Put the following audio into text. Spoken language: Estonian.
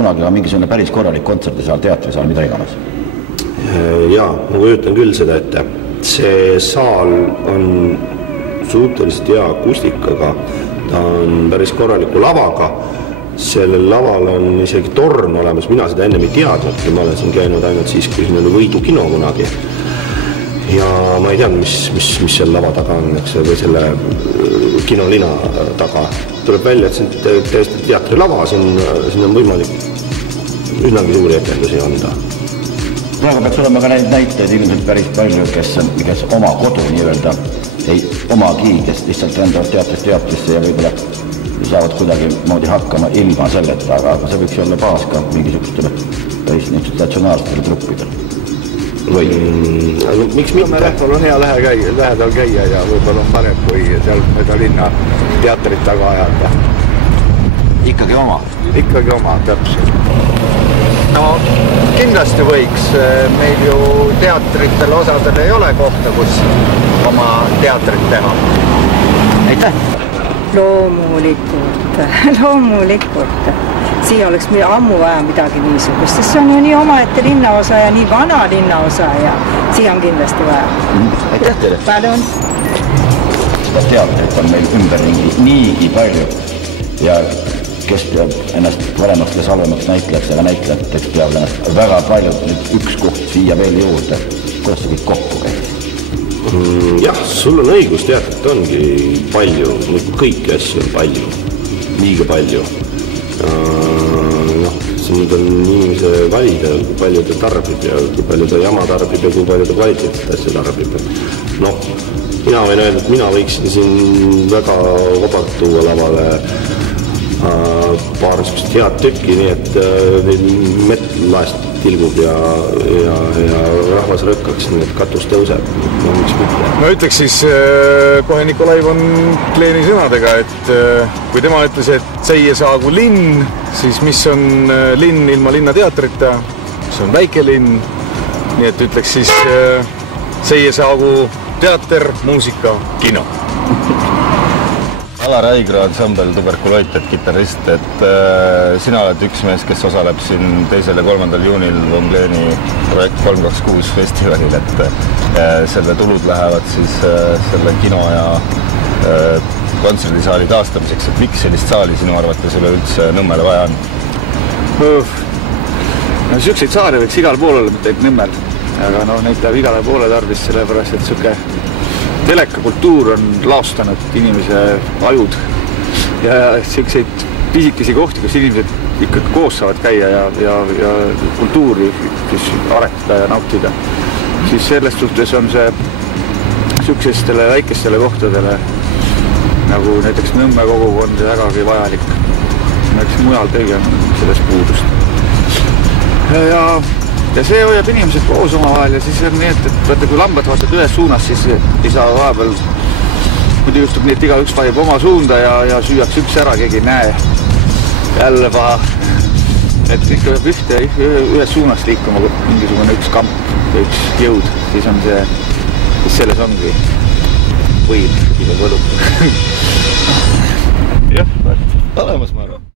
kunagi ka mingisugune päris korralik kontserdisaal, teatrisaal, mida iganes? Jaa, ma kujutan küll seda ette. See saal on suhteliselt hea akustikaga, ta on päris korraliku lavaga, sellel laval on isegi torn olemas, mina seda ennem ei teadnudki, ma olen siin käinud ainult siis, kui siin oli Võidu kino kunagi. Ja ma ei teadnud, mis seal lava taga on, eks, või selle kinolina taga. Tuleb välja, et see on täiesti teatrilava, siin on võimalik üsnagi suuri etendusi anda. Praegu peaks olema ka neid näiteid ilmselt päris palju, kes oma kodu nii-öelda ei omagi, kes lihtsalt rändavad teatrisse ja võib-olla saavad kuidagi moodi hakkama ilma selleta, aga see võiks olla baas ka mingisugustele päris statsionaarsetele truppidele. Või? Miks mitte? Lähedal on hea lähedal käia ja võib-olla on parem, kui seal mööda linna teatrit taga ajada. Ikkagi oma? Ikkagi oma, täpselt. No kindlasti võiks, meil ju teatritel osadel ei ole kohta, kus oma teatrit teha. Aitäh! Loomulikult. Siia oleks ammu vaja midagi niisugust, sest see on ju nii omaette linnaosa ja nii vana linnaosa ja siia on kindlasti vaja. Aitäh teile! Palun! Seda teatrit on meil ümberringi niigi palju ja kes peab ennast paremaks ja salvemaks näitlejaks, aga näitlejateks peab ennast väga palju nüüd üks koht viia veel juurde. Kuidas see kõik kokku käib? Jah, sul on õigus, teatrit ongi palju, kõiki asju on palju, liiga palju. Nüüd on inimese valida, kui palju ta tarbib ja kui palju ta jama tarbib ja kui palju ta kvaliteetset asja tarbib. Mina võin öelda, et mina võiksin siin väga vabalt tuua lavale paar head tükki, nii et metlaest tilgub ja rahvas rõkkaks, nii et katus tõuseb. Ma ütleks siis kohe Nikolai von Kleeni sõnadega, et kui tema ütles, et Seie saagu linn, siis mis on linn ilma linnateatrita, see on väike linn, nii et ütleks siis Seie saagu teater, muusika, kino. Alar Aigra ansambel Tuberkuloited kitarrist, et sina oled üks mees, kes osaleb siin 2. ja 3. juunil Von Kleeni projekt 326 festivalil, et selle tulud lähevad siis selle kino ja kontserdisaali taastamiseks, et miks sellist saali sinu arvates üleüldse Nõmmele vaja on? No selliseid saali võiks igal pool olla, mitte Nõmmel, aga neid läheb igale poole tarvis, sellepärast, et selline telekakultuur on laostanud inimese ajud ja selliseid pisikesi kohti, kus inimesed ikkagi koos saavad käia ja kultuuri aretada ja nautida. Siis sellest suhtes on see sellisestele väikestele kohtadele nagu näiteks Nõmme kogukond vägagi vajalik. Näiteks mujal kõige sellest puudust. Ja see hoiab inimesed koos omavahel ja siis on nii, et kui lambad vaatavad ühes suunas, siis ei saa vahepeal, muidu juhtub nii, et igaüks vahib oma suunda ja süüaks üks ära, keegi ei näe jälle paha. Et ikka peab ühes suunas liikuma mingisugune üks kamp või üks jõud, siis on see, siis selles ongi võim, mida võlub. Jah, olemas ma arvan.